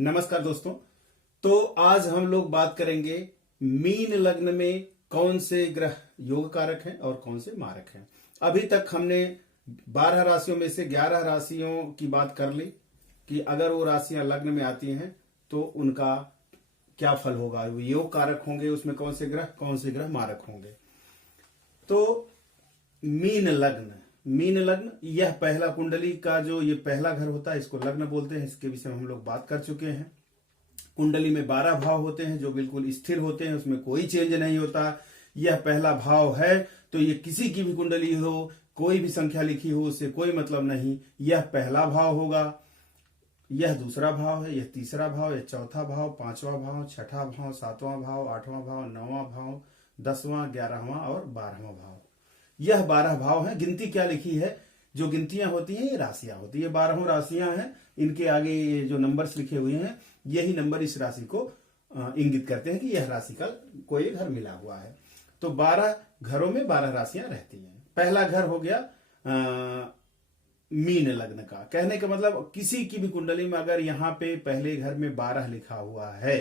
नमस्कार दोस्तों। तो आज हम लोग बात करेंगे मीन लग्न में कौन से ग्रह योग कारक हैं और कौन से मारक हैं। अभी तक हमने 12 राशियों में से 11 राशियों की बात कर ली कि अगर वो राशियां लग्न में आती हैं तो उनका क्या फल होगा, वो योग कारक होंगे, उसमें कौन से ग्रह मारक होंगे। तो मीन लग्न यह पहला कुंडली का जो ये पहला घर होता है, इसको लग्न बोलते हैं। इसके विषय में हम लोग बात कर चुके हैं। कुंडली में 12 भाव होते हैं जो बिल्कुल स्थिर होते हैं, उसमें कोई चेंज नहीं होता। यह पहला भाव है तो ये किसी की भी कुंडली हो, कोई भी संख्या लिखी हो, उससे कोई मतलब नहीं। यह पहला भाव होगा, यह दूसरा भाव है, यह तीसरा भाव, यह चौथा भाव, पांचवा भाव, छठा भाव, सातवां भाव, आठवां भाव, नौवां भाव, 10वां, 11वां और 12वां भाव। यह 12 भाव हैं। गिनती क्या लिखी है, जो गिनतियां होती हैं ये राशियां होती है। 12 राशियां हैं, इनके आगे ये जो नंबर्स लिखे हुए हैं यही नंबर इस राशि को इंगित करते हैं कि यह राशि का कोई घर मिला हुआ है। तो 12 घरों में 12 राशियां रहती हैं। पहला घर हो गया मीन लग्न का। कहने का मतलब किसी की भी कुंडली में अगर यहाँ पे पहले घर में 12 लिखा हुआ है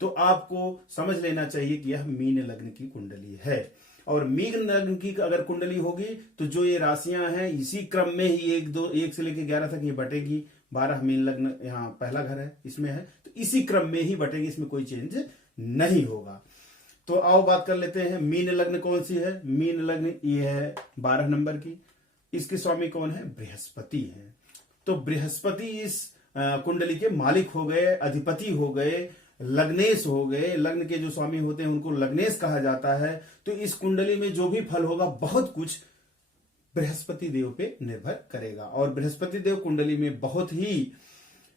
तो आपको समझ लेना चाहिए कि यह मीन लग्न की कुंडली है। और मीन लग्न की अगर कुंडली होगी तो जो ये राशियां हैं इसी क्रम में ही 1 से लेकर 11 तक ये बटेगी। 12 मीन लग्न यहाँ पहला घर है, इसमें है, तो इसी क्रम में ही बटेगी, इसमें कोई चेंज नहीं होगा। तो आओ बात कर लेते हैं मीन लग्न कौन सी है। मीन लग्न ये है 12 नंबर की। इसके स्वामी कौन है? बृहस्पति है। तो बृहस्पति इस कुंडली के मालिक हो गए, अधिपति हो गए, लग्नेश हो गए। लग्न के जो स्वामी होते हैं उनको लग्नेश कहा जाता है। तो इस कुंडली में जो भी फल होगा बहुत कुछ बृहस्पति देव पे निर्भर करेगा। और बृहस्पति देव कुंडली में बहुत ही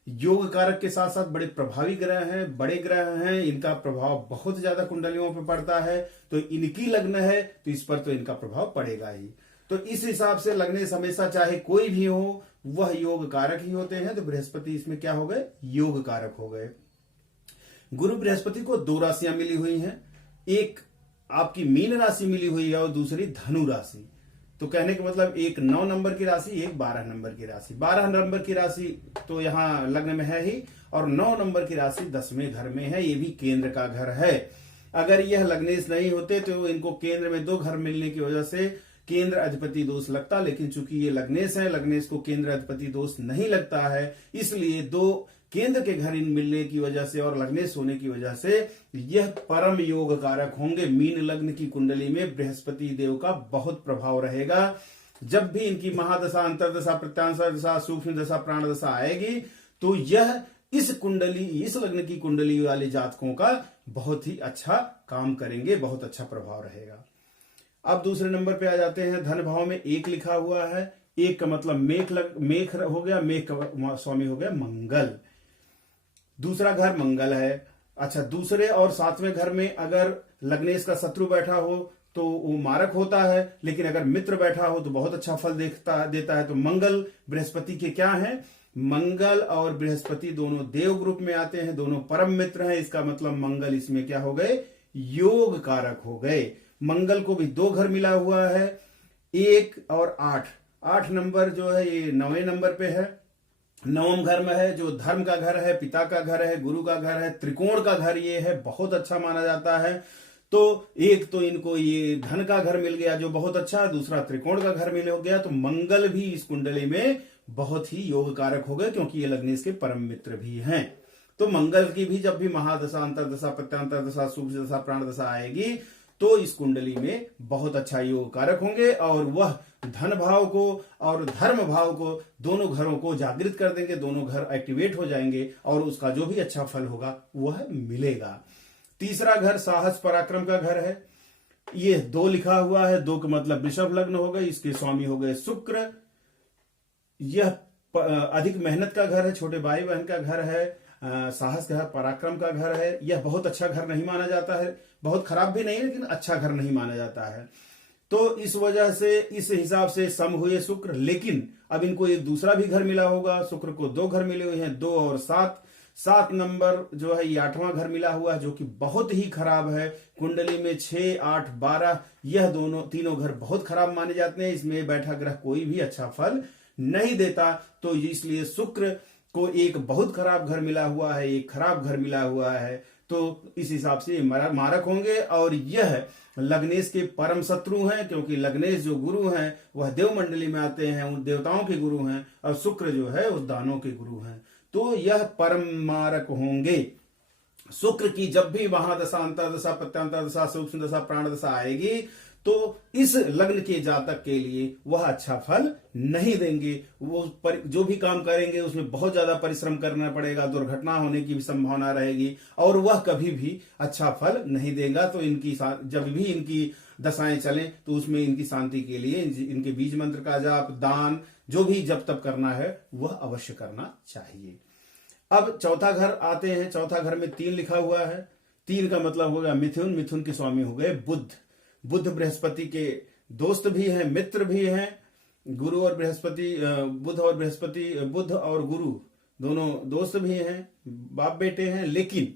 योग कारक के साथ साथ बड़े प्रभावी ग्रह हैं, बड़े ग्रह हैं। इनका प्रभाव बहुत ज्यादा कुंडलियों पर पड़ता है। तो इनकी लग्न है तो इस पर तो इनका प्रभाव पड़ेगा ही। तो इस हिसाब से लग्नेश हमेशा चाहे कोई भी हो वह योग कारक ही होते हैं। तो बृहस्पति इसमें क्या हो गए? योग कारक हो गए। गुरु बृहस्पति को 2 राशियां मिली हुई हैं। एक आपकी मीन राशि मिली हुई है और दूसरी धनु राशि। तो कहने का मतलब एक 9 नंबर की राशि, एक 12 नंबर की राशि। 12 नंबर की राशि तो यहाँ लग्न में है ही, और 9 नंबर की राशि 10वें घर में है। ये भी केंद्र का घर है। अगर यह लग्नेश नहीं होते तो इनको केंद्र में 2 घर मिलने की वजह से केंद्र अधिपति दोष लगता। लेकिन चूंकि ये लग्नेश है, लग्नेश को केंद्र अधिपति दोष नहीं लगता है, इसलिए 2 केंद्र के घर मिलने की वजह से और लग्नेश होने की वजह से यह परम योग कारक होंगे। मीन लग्न की कुंडली में बृहस्पति देव का बहुत प्रभाव रहेगा। जब भी इनकी महादशा, अंतरदशा, प्रत्यांशा दशा, सूक्ष्म दशा, प्राण दशा आएगी तो यह इस लग्न की कुंडली वाले जातकों का बहुत ही अच्छा काम करेंगे, बहुत अच्छा प्रभाव रहेगा। अब दूसरे नंबर पे आ जाते हैं। धन भाव में 1 लिखा हुआ है। 1 का मतलब मेघ हो गया, मेघ का स्वामी हो गया मंगल। दूसरा घर मंगल है। अच्छा, दूसरे और 7वें घर में अगर लग्नेश का शत्रु बैठा हो तो वो मारक होता है, लेकिन अगर मित्र बैठा हो तो बहुत अच्छा फल देता है। तो मंगल बृहस्पति के क्या है? मंगल और बृहस्पति दोनों देव ग्रुप में आते हैं, दोनों परम मित्र हैं। इसका मतलब मंगल इसमें क्या हो गए? योग कारक हो गए। मंगल को भी 2 घर मिला हुआ है, 1 और 8। 8 नंबर जो है ये 9वें नंबर पे है, 9वें घर में है, जो धर्म का घर है, पिता का घर है, गुरु का घर है, त्रिकोण का घर ये है, बहुत अच्छा माना जाता है। तो एक तो इनको ये धन का घर मिल गया जो बहुत अच्छा, दूसरा त्रिकोण का घर मिल हो गया। तो मंगल भी इस कुंडली में बहुत ही योग कारक हो गए, क्योंकि ये लग्नेश के परम मित्र भी हैं। तो मंगल की भी जब भी महादशा, अंतरदशा, प्रत्यांतर दशा, सूक्ष्म दशा, प्राण दशा आएगी तो इस कुंडली में बहुत अच्छा योग कारक होंगे और वह धन भाव को और धर्म भाव को, दोनों घरों को जागृत कर देंगे। दोनों घर एक्टिवेट हो जाएंगे और उसका जो भी अच्छा फल होगा वह मिलेगा। तीसरा घर साहस पराक्रम का घर है। ये 2 लिखा हुआ है। 2 का मतलब वृषभ लग्न हो गए। इसके स्वामी हो गए शुक्र। यह अधिक मेहनत का घर है, छोटे भाई बहन का घर है, साहस का, पराक्रम का घर है। यह बहुत अच्छा घर नहीं माना जाता है, बहुत खराब भी नहीं लेकिन अच्छा घर नहीं माना जाता है। तो इस वजह से इस हिसाब से सम हुए शुक्र। लेकिन अब इनको एक दूसरा भी घर मिला होगा। शुक्र को 2 घर मिले हुए हैं, 2 और 7। 7 नंबर जो है ये 8वां घर मिला हुआ है, जो कि बहुत ही खराब है। कुंडली में 6, 8, 12 यह तीनों घर बहुत खराब माने जाते हैं। इसमें बैठा ग्रह कोई भी अच्छा फल नहीं देता। तो इसलिए शुक्र को एक बहुत खराब घर मिला हुआ है, एक खराब घर मिला हुआ है, तो इस हिसाब से मारक होंगे। और यह लग्नेश के परम शत्रु हैं, क्योंकि लग्नेश जो गुरु हैं वह देव मंडली में आते हैं, उन देवताओं के गुरु हैं, और शुक्र जो है उस दानों के गुरु हैं, तो यह परम मारक होंगे। शुक्र की जब भी महादशा, अंतरदशा, प्रत्यांतर दशा, सूक्ष्म दशा, प्राण दशा आएगी तो इस लग्न के जातक के लिए वह अच्छा फल नहीं देंगे। वो जो भी काम करेंगे उसमें बहुत ज्यादा परिश्रम करना पड़ेगा, दुर्घटना होने की भी संभावना रहेगी, और वह कभी भी अच्छा फल नहीं देगा। तो इनकी जब भी इनकी दशाएं चलें तो उसमें इनकी शांति के लिए इनके बीज मंत्र का जाप, दान, जो भी जब तब करना है वह अवश्य करना चाहिए। अब चौथा घर आते हैं। चौथा घर में 3 लिखा हुआ है। 3 का मतलब हो गया मिथुन। मिथुन के स्वामी हो गए बुध। बुध बृहस्पति के दोस्त भी हैं, मित्र भी हैं। गुरु और बृहस्पति, बुध और बृहस्पति, बुध और गुरु दोनों दोस्त भी हैं, बाप बेटे हैं। लेकिन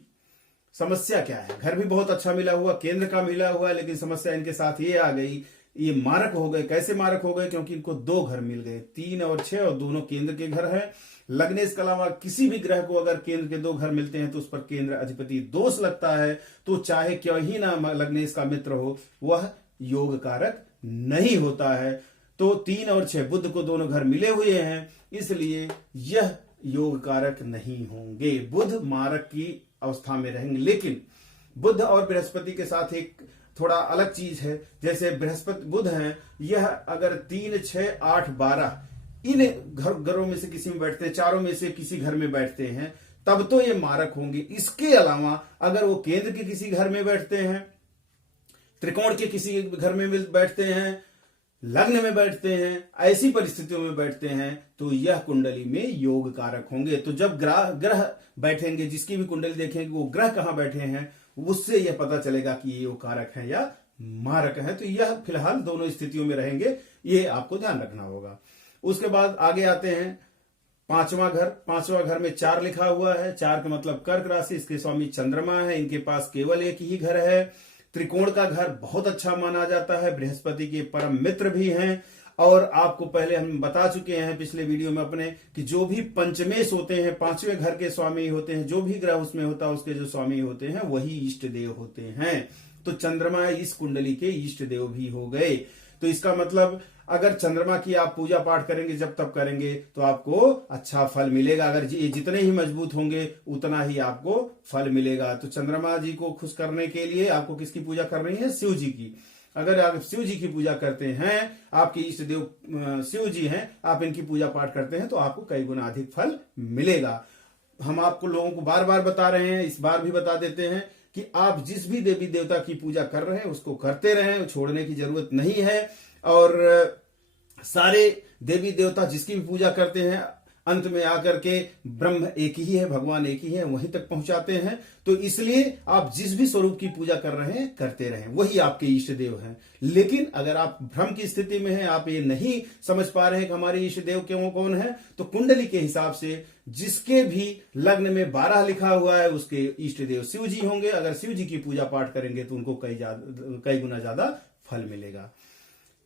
समस्या क्या है? घर भी बहुत अच्छा मिला हुआ, केंद्र का मिला हुआ है, लेकिन समस्या इनके साथ ये आ गई, ये मारक हो गए। कैसे मारक हो गए? क्योंकि इनको 2 घर मिल गए, 3 और 6, और दोनों केंद्र के घर है। लग्नेश के अलावा किसी भी ग्रह को अगर केंद्र के 2 घर मिलते हैं तो उस पर केंद्र अधिपति दोष लगता है। तो चाहे क्यों ही ना लग्नेश का मित्र हो, वह योग कारक नहीं होता है। तो 3 और 6 बुध को दोनों घर मिले हुए हैं, इसलिए यह योग कारक नहीं होंगे, बुध मारक की अवस्था में रहेंगे। लेकिन बुध और बृहस्पति के साथ एक थोड़ा अलग चीज है। जैसे बृहस्पति बुध हैं, यह अगर 3, 6, 8, 12 इन घरों में से किसी में बैठते हैं, चारों में से किसी घर में बैठते हैं, तब तो ये मारक होंगे। इसके अलावा अगर वो केंद्र के किसी घर में बैठते हैं, त्रिकोण के किसी घर में बैठते हैं, लग्न में बैठते हैं, ऐसी परिस्थितियों में बैठते हैं, तो यह कुंडली में योग कारक होंगे। तो जब ग्रह बैठेंगे, जिसकी भी कुंडली देखेंगे वो ग्रह कहां बैठे हैं, उससे यह पता चलेगा कि ये योग कारक है या मारक है। तो यह फिलहाल दोनों स्थितियों में रहेंगे, ये आपको ध्यान रखना होगा। उसके बाद आगे आते हैं 5वां घर। 5वां घर में 4 लिखा हुआ है। 4 का मतलब कर्क राशि, इसके स्वामी चंद्रमा है, इनके पास केवल एक ही घर है। त्रिकोण का घर बहुत अच्छा माना जाता है, बृहस्पति के परम मित्र भी हैं। और आपको पहले हम बता चुके हैं पिछले वीडियो में अपने कि जो भी पंचमेश होते हैं, 5वें घर के स्वामी होते हैं, जो भी ग्रह उसमें होता है उसके जो स्वामी होते हैं वही इष्ट देव होते हैं। तो चंद्रमा इस कुंडली के इष्ट देव भी हो गए। तो इसका मतलब अगर चंद्रमा की आप पूजा पाठ करेंगे, जब तब करेंगे, तो आपको अच्छा फल मिलेगा। अगर ये जितने ही मजबूत होंगे उतना ही आपको फल मिलेगा। तो चंद्रमा जी को खुश करने के लिए आपको किसकी पूजा करनी है? शिव जी की। अगर आप शिव जी की पूजा करते हैं, आपके इष्ट देव शिव जी हैं, आप इनकी पूजा पाठ करते हैं, तो आपको कई गुना अधिक फल मिलेगा। हम आपको लोगों को बार बार बता रहे हैं, इस बार भी बता देते हैं कि आप जिस भी देवी देवता की पूजा कर रहे हैं उसको करते रहें, छोड़ने की जरूरत नहीं है। और सारे देवी देवता जिसकी भी पूजा करते हैं, अंत में आकर के ब्रह्म एक ही है, भगवान एक ही है, वहीं तक पहुंचाते हैं। तो इसलिए आप जिस भी स्वरूप की पूजा कर रहे हैं करते रहें, वही आपके इष्ट देव हैं। लेकिन अगर आप भ्रम की स्थिति में हैं, आप ये नहीं समझ पा रहे हैं कि हमारे इष्ट देव क्यों कौन है, तो कुंडली के हिसाब से जिसके भी लग्न में 12 लिखा हुआ है उसके इष्ट देव शिव जी होंगे। अगर शिव जी की पूजा पाठ करेंगे तो उनको कई गुना ज्यादा फल मिलेगा।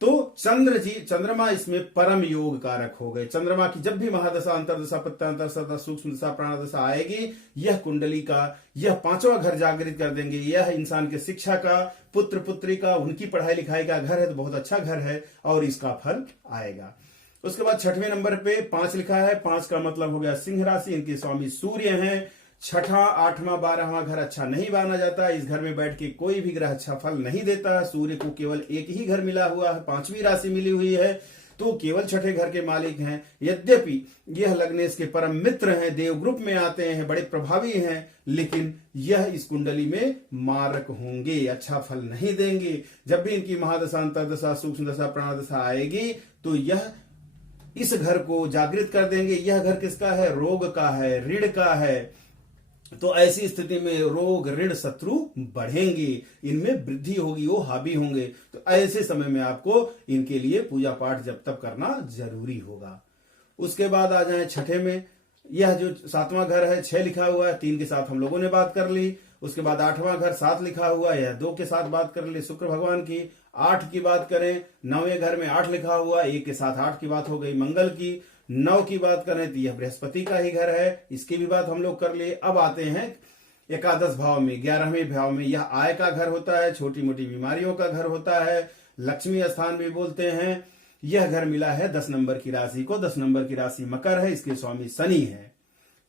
तो चंद्रमा इसमें परम योग कारक हो गए। चंद्रमा की जब भी महादशा, अंतरदशा, प्रत्यांतर, सूक्ष्म दशा, प्राण दशा आएगी, यह कुंडली का यह 5वां घर जागृत कर देंगे। यह इंसान के शिक्षा का, पुत्र पुत्री का, उनकी पढ़ाई लिखाई का घर है, तो बहुत अच्छा घर है और इसका फल आएगा। उसके बाद 6वें नंबर पे 5 लिखा है। 5 का मतलब हो गया सिंह राशि, इनके स्वामी सूर्य हैं। 6वां, 8वां, 12वां घर अच्छा नहीं माना जाता। इस घर में बैठ के कोई भी ग्रह अच्छा फल नहीं देता। सूर्य को केवल एक ही घर मिला हुआ है, 5वीं राशि मिली हुई है, तो केवल 6ठे घर के मालिक हैं। यद्यपि यह लग्नेश के परम मित्र हैं, देव ग्रुप में आते हैं, बड़े प्रभावी हैं, लेकिन यह इस कुंडली में मारक होंगे, अच्छा फल नहीं देंगे। जब भी इनकी महादशा, अंतरदशा, सूक्ष्म दशा, प्राण दशा आएगी तो यह इस घर को जागृत कर देंगे। यह घर किसका है? रोग का है, ऋण का है। तो ऐसी स्थिति में रोग, ऋण, शत्रु बढ़ेंगे, इनमें वृद्धि होगी, वो हावी होंगे। तो ऐसे समय में आपको इनके लिए पूजा पाठ जब तक करना जरूरी होगा। उसके बाद आ जाए 6ठे में। यह जो 7वां घर है, 6 लिखा हुआ है, 3 के साथ हम लोगों ने बात कर ली। उसके बाद 8वां घर 7 लिखा हुआ है, 2 के साथ बात कर ली, शुक्र भगवान की। 8 की बात करें, 9वें घर में 8 लिखा हुआ, 1 के साथ 8 की बात हो गई, मंगल की। 9 की बात करें तो यह बृहस्पति का ही घर है, इसकी भी बात हम लोग कर लिए। अब आते हैं एकादश भाव में, 11वें भाव में। यह आय का घर होता है, छोटी मोटी बीमारियों का घर होता है, लक्ष्मी स्थान भी बोलते हैं। यह घर मिला है 10 नंबर की राशि को। 10 नंबर की राशि मकर है, इसके स्वामी शनि है।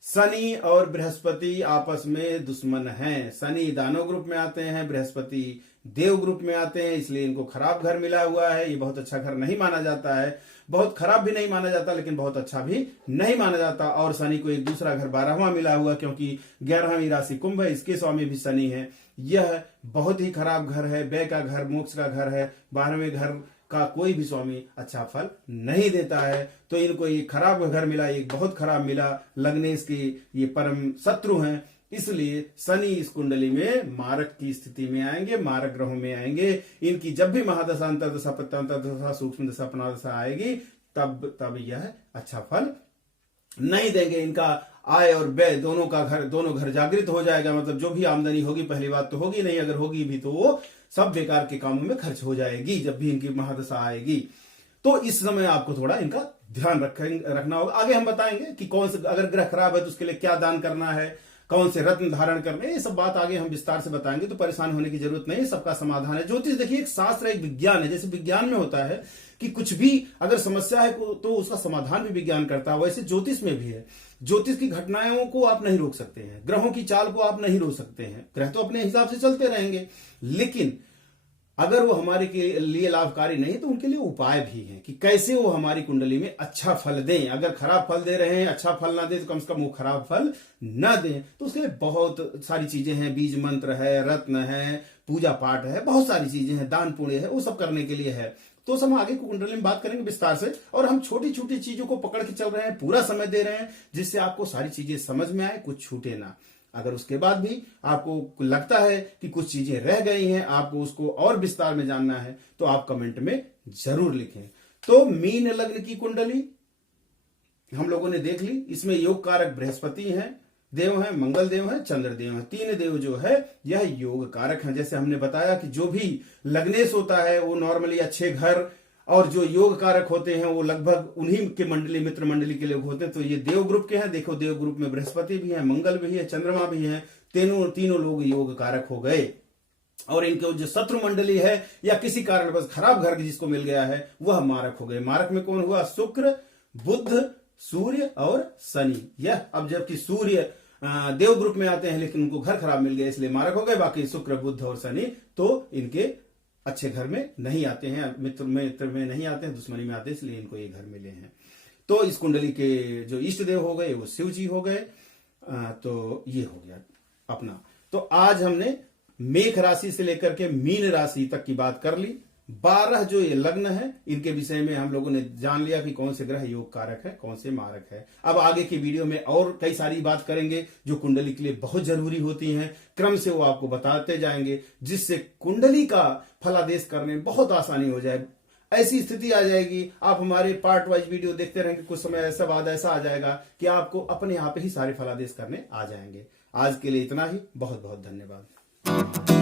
शनि और बृहस्पति आपस में दुश्मन हैं। शनि दानव ग्रुप में आते हैं, बृहस्पति देव ग्रुप में आते हैं, इसलिए इनको खराब घर मिला हुआ है। ये बहुत अच्छा घर नहीं माना जाता है, बहुत खराब भी नहीं माना जाता, लेकिन बहुत अच्छा भी नहीं माना जाता। और शनि को एक दूसरा घर 12वां मिला हुआ, क्योंकि 11वीं राशि कुंभ है, इसके स्वामी भी शनि है। यह बहुत ही खराब घर है, व्यय का घर, मोक्ष का घर है। 12वें घर का कोई भी स्वामी अच्छा फल नहीं देता है। तो इनको ये खराब घर मिला, एक बहुत खराब मिला। लग्नेश के ये परम शत्रु हैं, इसलिए शनि इस कुंडली में मारक की स्थिति में आएंगे, मारक ग्रहों में आएंगे। इनकी जब भी महादशा, अंतरदशा, प्रत्यंतरदशा, सूक्ष्म दशा, अपनादशा आएगी, तब यह अच्छा फल नहीं देंगे। इनका आय और व्यय दोनों घर जागृत हो जाएगा। मतलब जो भी आमदनी होगी, पहली बात तो होगी नहीं, अगर होगी भी तो वो सब बेकार के कामों में खर्च हो जाएगी जब भी इनकी महादशा आएगी। तो इस समय आपको थोड़ा इनका ध्यान रखना होगा। आगे हम बताएंगे कि कौन से, अगर ग्रह खराब है तो उसके लिए क्या दान करना है, कौन से रत्न धारण करने, ये सब बात आगे हम विस्तार से बताएंगे। तो परेशान होने की जरूरत नहीं है, सबका समाधान है। ज्योतिष देखिए एक शास्त्र, एक विज्ञान है। जैसे विज्ञान में होता है कि कुछ भी अगर समस्या है तो उसका समाधान भी विज्ञान करता है, वैसे ज्योतिष में भी है। ज्योतिष की घटनाओं को आप नहीं रोक सकते हैं, ग्रहों की चाल को आप नहीं रोक सकते हैं। ग्रह तो अपने हिसाब से चलते रहेंगे, लेकिन अगर वो हमारे के लिए लाभकारी नहीं तो उनके लिए उपाय भी हैं कि कैसे वो हमारी कुंडली में अच्छा फल दें। अगर खराब फल दे रहे हैं, अच्छा फल ना दे तो कम से कम वो खराब फल ना दें। तो उसके लिए बहुत सारी चीजें हैं, बीज मंत्र है, रत्न है, पूजा पाठ है, बहुत सारी चीजें हैं, दान पुण्य है, वो सब करने के लिए है। तो हम आगे कुंडली में बात करेंगे विस्तार से। और हम छोटी छोटी चीजों को पकड़ के चल रहे हैं, पूरा समय दे रहे हैं, जिससे आपको सारी चीजें समझ में आए, कुछ छूटे ना। अगर उसके बाद भी आपको लगता है कि कुछ चीजें रह गई हैं, आपको उसको और विस्तार में जानना है, तो आप कमेंट में जरूर लिखें। तो मीन लग्न की कुंडली हम लोगों ने देख ली। इसमें योग कारक बृहस्पति हैं, देव हैं, मंगल देव हैं, चंद्र देव हैं। 3 देव जो है यह योग कारक हैं। जैसे हमने बताया कि जो भी लग्नेश होता है वो नॉर्मली अच्छे घर, और जो योग कारक होते हैं वो लगभग उन्हीं के मंडली, मित्र मंडली के लोग होते हैं। तो ये देव ग्रुप के हैं। देखो देव ग्रुप में बृहस्पति भी है, मंगल भी है, चंद्रमा भी है, तीनों लोग योग कारक हो गए। और इनके जो शत्रु मंडली है या किसी कारण बस खराब घर जिसको मिल गया है, वह मारक हो गए। मारक में कौन हुआ? शुक्र, बुध, सूर्य और शनि। यह अब जबकि सूर्य देव ग्रुप में आते हैं, लेकिन उनको घर खराब मिल गया इसलिए मारक हो गए। बाकी शुक्र, बुध और शनि तो इनके अच्छे घर में नहीं आते हैं, मित्र में नहीं आते हैं, दुश्मनी में आते हैं, इसलिए इनको ये घर मिले हैं। तो इस कुंडली के जो इष्ट देव हो गए वो शिव जी हो गए। तो ये हो गया अपना। तो आज हमने मेष राशि से लेकर के मीन राशि तक की बात कर ली। 12 जो ये लग्न है इनके विषय में हम लोगों ने जान लिया कि कौन से ग्रह योग कारक है, कौन से मारक है। अब आगे की वीडियो में और कई सारी बात करेंगे जो कुंडली के लिए बहुत जरूरी होती हैं। क्रम से वो आपको बताते जाएंगे, जिससे कुंडली का फलादेश करने में बहुत आसानी हो जाए। ऐसी स्थिति आ जाएगी, आप हमारे पार्ट वाइज वीडियो देखते रहेंगे, कुछ समय ऐसा बाद ऐसा आ जाएगा कि आपको अपने आप ही सारे फलादेश करने आ जाएंगे। आज के लिए इतना ही। बहुत बहुत धन्यवाद।